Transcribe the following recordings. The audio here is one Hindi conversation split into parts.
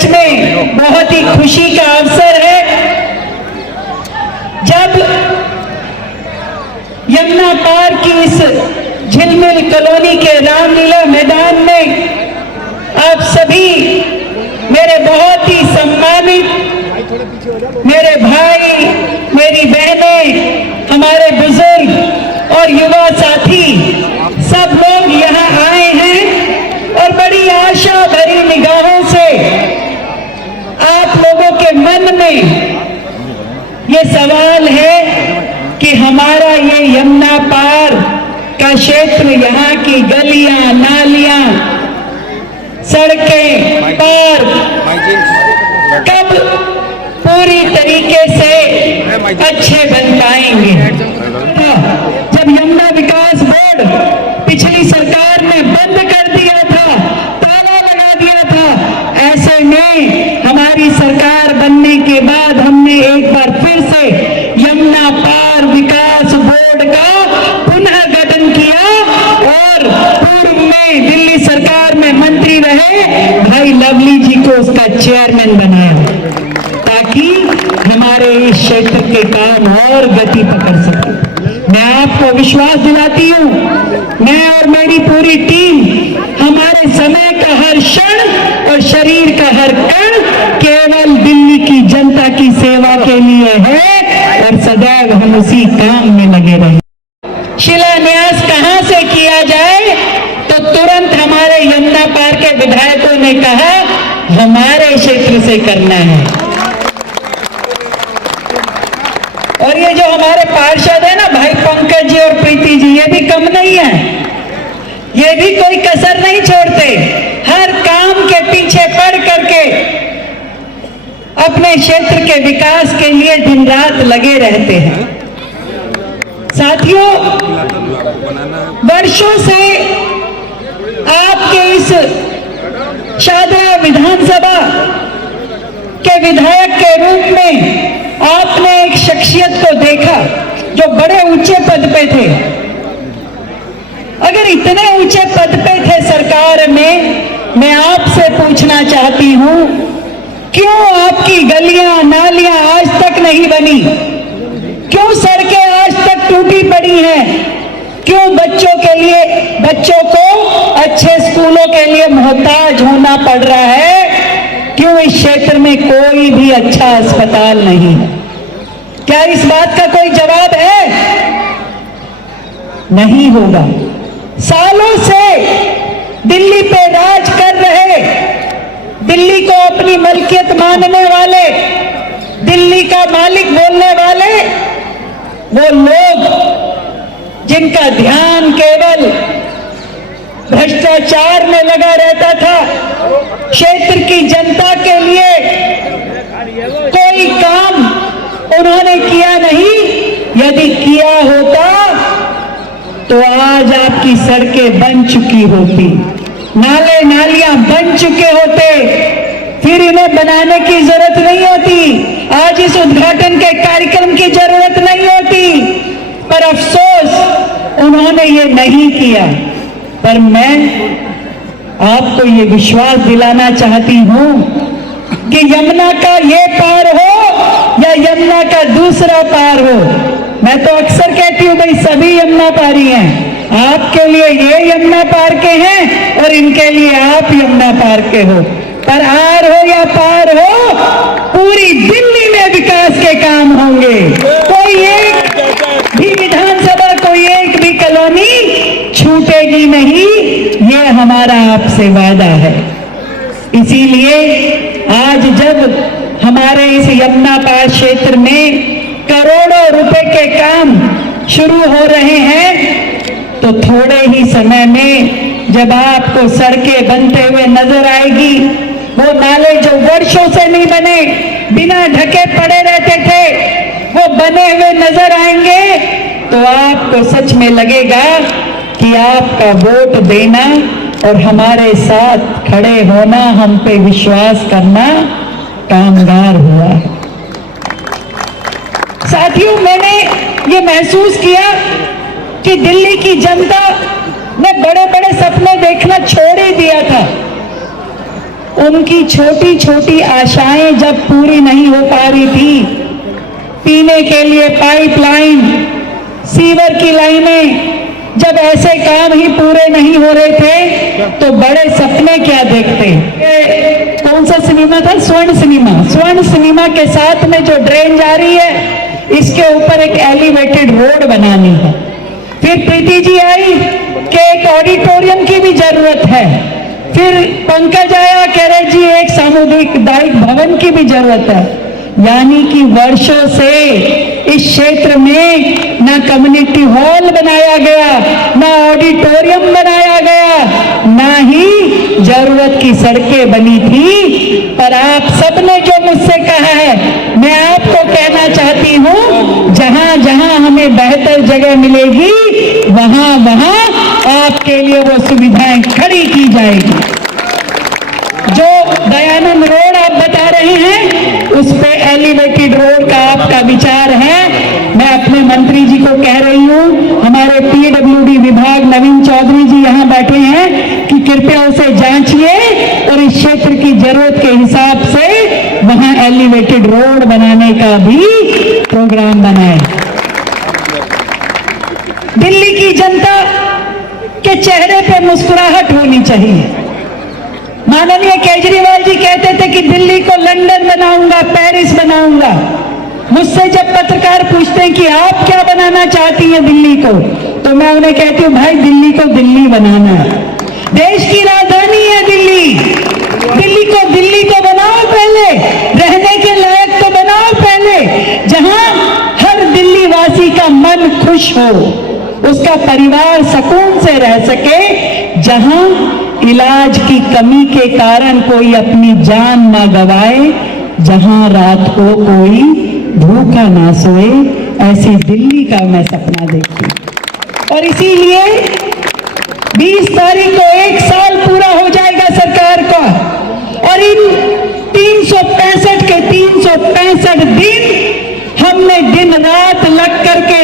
सच में बहुत ही खुशी का अवसर है जब यमुना पार की इस झिलमिल कॉलोनी के रामलीला मैदान में आप सभी मेरे बहुत ही सम्मानित मेरे भाई, मेरी बहनें, हमारे बुजुर्ग और युवा साथी सब लोग यहाँ आए हैं और बड़ी आशा भरी निगाहों से आप लोगों के मन में ये सवाल है कि हमारा ये यमुना पार का क्षेत्र, यहाँ की गलियां, नालियां, सड़कें, पार्क कब पूरी तरीके से अच्छे बन पाएंगे। जब यमुना विकास बोर्ड पिछली सरकार ने बंद कर दिया था, ताला लगा दिया था, ऐसे में हमारी सरकार बनने के बाद हमने एक बार फिर से यमुना पार विकास बोर्ड का पुनः गठन किया और पूर्व में दिल्ली सरकार में मंत्री रहे भाई लवली जी को उसका चेयरमैन बनाया ताकि हमारे इस क्षेत्र के काम और गति पकड़ सके। मैं आपको विश्वास दिलाती हूँ, मैं और मेरी पूरी टीम हमारे समय का हर क्षण और शरीर का हर कण केवल दिल्ली की जनता की सेवा के लिए है और सदैव हम उसी काम में लगे रहे। शिलान्यास कहां से किया जाए तो तुरंत हमारे यमुना पार के विधायकों ने कहा हमारे क्षेत्र से करना है। और ये जो हमारे पार्षद है ना भाई पंकज जी और प्रीति जी, ये भी कम नहीं है, ये भी कोई कसर नहीं छोड़ते, हर काम के पीछे पड़ करके अपने क्षेत्र के विकास के लिए दिन रात लगे रहते हैं। साथियों, वर्षों से आपके इस शाहदरा विधानसभा के विधायक के रूप में आपने एक शख्सियत को देखा जो बड़े ऊंचे पद पे थे। अगर इतने ऊंचे पद पे थे सरकार में, मैं आपसे पूछना चाहती हूं क्यों आपकी गलियां नालियां आज तक नहीं बनी? क्यों सड़कें आज तक टूटी पड़ी हैं? क्यों बच्चों को अच्छे स्कूलों के लिए मोहताज होना पड़ रहा है? क्यों इस क्षेत्र में कोई भी अच्छा अस्पताल नहीं है? क्या इस बात का कोई जवाब है? नहीं होगा। सालों से दिल्ली पे राज कर रहे, दिल्ली को अपनी मलकियत मानने वाले, दिल्ली का मालिक बोलने वाले वो लोग जिनका ध्यान केवल भ्रष्टाचार में लगा रहता था, क्षेत्र की जनता के लिए कोई काम उन्होंने किया नहीं। यदि किया होता तो आज आपकी सड़कें बन चुकी होती, नाले नालियां बन चुके होते, फिर इन्हें बनाने की जरूरत नहीं होती, आज इस उद्घाटन के कार्यक्रम की जरूरत नहीं होती। पर अफसोस उन्होंने ये नहीं किया। पर मैं आपको ये विश्वास दिलाना चाहती हूं कि यमुना का ये पार हो या यमुना का दूसरा पार हो, मैं तो अक्सर कहती हूं भाई सभी यमुना पारी हैं, आपके लिए ये यमुना पार के हैं और इनके लिए आप यमुना पार के हो। पर आर हो या पार हो, पूरी दिल्ली में विकास के काम होंगे। कोई एक भी विधानसभा, कोई एक भी कॉलोनी छूटेगी नहीं, ये हमारा आपसे वादा है। इसीलिए आज जब हमारे इस यमुना पार क्षेत्र में करोड़ों रुपए के काम शुरू हो रहे हैं तो थोड़े ही समय में जब आपको सड़कें बनते हुए नजर आएगी, वो नाले जो वर्षों से नहीं बने, बिना ढके पड़े रहते थे, वो बने हुए नजर आएंगे तो आपको सच में लगेगा कि आपका वोट देना और हमारे साथ खड़े होना, हम पे विश्वास करना कामगार हुआ है। साथियों, मैंने ये महसूस किया कि दिल्ली की जनता ने बड़े बड़े सपने देखना छोड़ ही दिया था। उनकी छोटी छोटी आशाएं जब पूरी नहीं हो पा रही थी, पीने के लिए पाइपलाइन, सीवर की लाइनें, जब ऐसे काम ही पूरे नहीं हो रहे थे तो बड़े सपने क्या देखते। कौन सा सिनेमा था? स्वर्ण सिनेमा। स्वर्ण सिनेमा के साथ में जो ड्रेन जा रही है, इसके ऊपर एक एलिवेटेड रोड बनानी है। फिर प्रीति जी आई कि एक ऑडिटोरियम की भी जरूरत है। फिर पंकज आया, कह रहे जी एक सामुदायिक भवन की भी जरूरत है। यानी कि वर्षों से इस क्षेत्र में ना कम्युनिटी हॉल बनाया गया, ना ऑडिटोरियम बनाया गया, ना ही जरूरत की सड़कें बनी थी। पर आप सबने जो मुझसे कहा है, मैं आपको कहना चाहती हूं, जहां जहां हमें बेहतर जगह मिलेगी वहां वहां आपके लिए वो सुविधाएं खड़ी की जाएगी। जो दयानंद रोड आप बता रहे हैं, उस पे एलिवेटेड रोड का आपका विचार है। मैं अपने मंत्री जी को कह रही हूं, हमारे पीडब्ल्यूडी विभाग नवीन चौधरी जी यहां बैठे हैं, कि कृपया उसे जांचिए और इस क्षेत्र की जरूरत के हिसाब से वहां एलिवेटेड रोड बनाने का भी प्रोग्राम बनाए। दिल्ली की जनता के चेहरे पे मुस्कुराहट होनी चाहिए। माननीय केजरीवाल जी कहते थे कि दिल्ली को लंदन बनाऊंगा, पेरिस बनाऊंगा। मुझसे जब पत्रकार पूछते हैं कि आप क्या बनाना चाहती हैं दिल्ली को, तो मैं उन्हें कहती हूं, भाई दिल्ली को दिल्ली बनाना है। देश की राजधानी है दिल्ली। दिल्ली को बनाओ पहले, रहने के लायक तो बनाओ पहले, जहां हर दिल्ली वासी का मन खुश हो, उसका परिवार सुकून से रह सके, जहां इलाज की कमी के कारण कोई अपनी जान ना गवाए, जहां रात को कोई भूखा ना सोए। ऐसी दिल्ली का मैं सपना देखती हूं। और इसीलिए 20 तारीख को 1 साल पूरा हो जाएगा सरकार का, और इन 365 के 365 दिन हमने दिन रात लग करके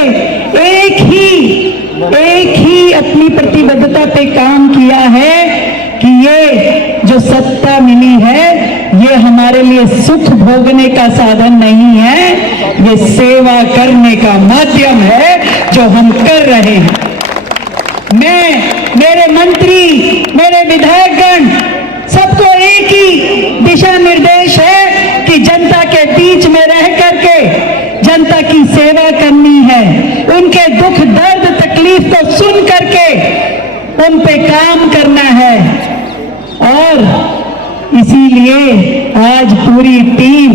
एक ही अपनी प्रतिबद्धता पे काम किया है कि ये जो सत्ता मिली है, ये हमारे लिए सुख भोगने का साधन नहीं है, ये सेवा करने का माध्यम है जो हम कर रहे हैं। मेरे मंत्री, मेरे विधायकगण, सबको एक ही दिशा निर्देश है कि जनता के बीच में रह करके जनता की सेवा करनी है, उनके दुख दर्द तकलीफ को सुन करके उन पे काम करना है। और इसीलिए आज पूरी टीम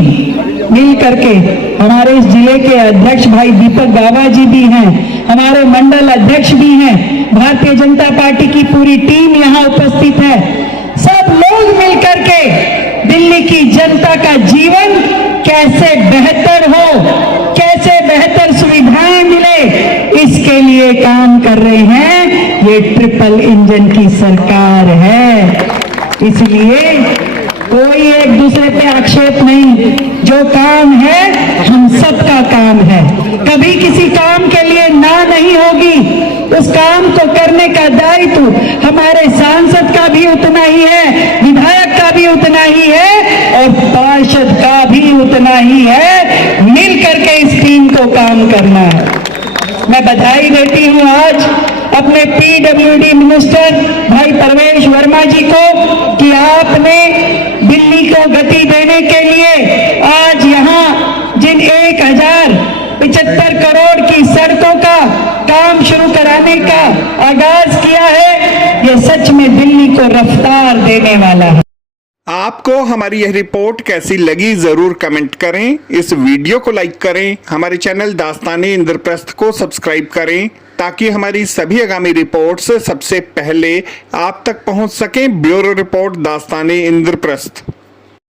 मिल करके, हमारे इस जिले के अध्यक्ष भाई दीपक गावा जी भी हैं, हमारे मंडल अध्यक्ष भी हैं, भारतीय जनता पार्टी की पूरी टीम यहां उपस्थित है। सब लोग मिल करके दिल्ली की जनता का जीवन कैसे बेहतर हो, कैसे बेहतर सुविधाएं मिले, इसके लिए काम कर रहे हैं। ये ट्रिपल इंजन की सरकार है, इसलिए कोई एक दूसरे पे आक्षेप नहीं। जो काम है हम सबका काम है, कभी किसी काम के लिए ना नहीं होगी। उस काम को करने का दायित्व हमारे सांसद का भी उतना ही है, विधायक का भी उतना ही है, और पार्षद का भी उतना ही है। मिल करके इस टीम को काम करना है। मैं बधाई देती हूं आज अपने पीडब्ल्यूडी मिनिस्टर भाई परवेश वर्मा जी को कि आपने दिल्ली को गति देने के लिए आज यहां जिन 1075 करोड़ की सड़कों का काम शुरू कराने का आगाज किया है, ये सच में दिल्ली को रफ्तार देने वाला है। आपको हमारी यह रिपोर्ट कैसी लगी जरूर कमेंट करें, इस वीडियो को लाइक करें, हमारे चैनल दास्ताने इंद्रप्रस्थ को सब्सक्राइब करें ताकि हमारी सभी आगामी रिपोर्ट्स सबसे पहले आप तक पहुंच सकें। Bureau report Dastane Indraprastha.